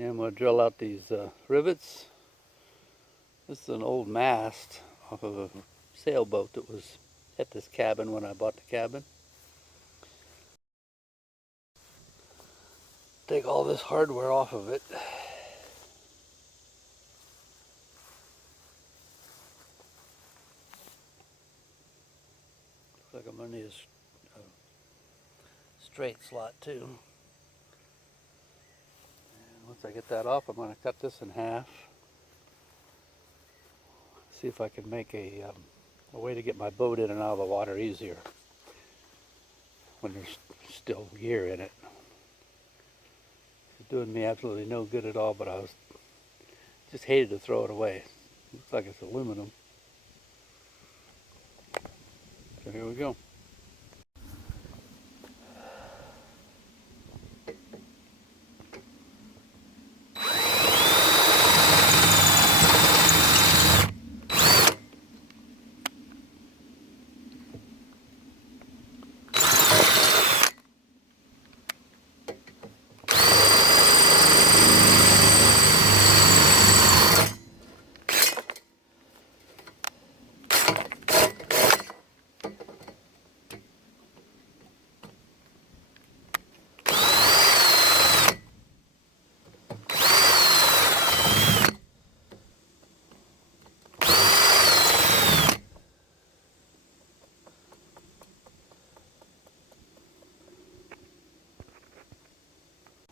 And I'm going to drill out these rivets. This is an old mast off of a sailboat that was at this cabin when I bought the cabin. Take all this hardware off of it. Looks like I'm going to need a straight slot too. And once I get that off, I'm going to cut this in half. See if I can make a way to get my boat in and out of the water easier when there's still gear in it. It's doing me absolutely no good at all, but I just hated to throw it away. Looks like it's aluminum. So here we go.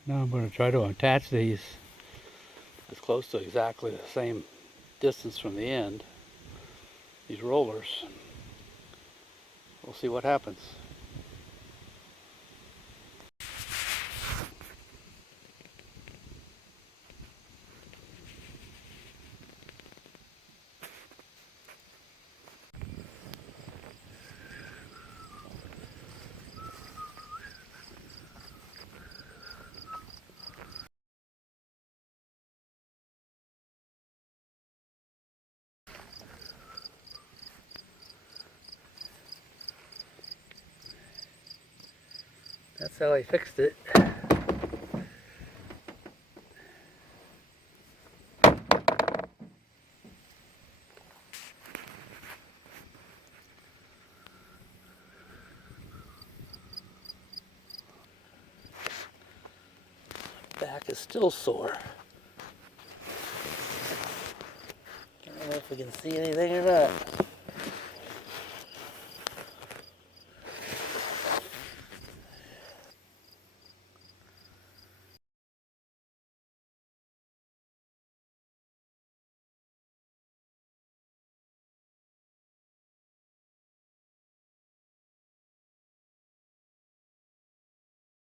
Now I'm going to try to attach these as close to exactly the same distance from the end, these rollers. We'll see what happens. That's how I fixed it. Back is still sore. I don't know if we can see anything or not.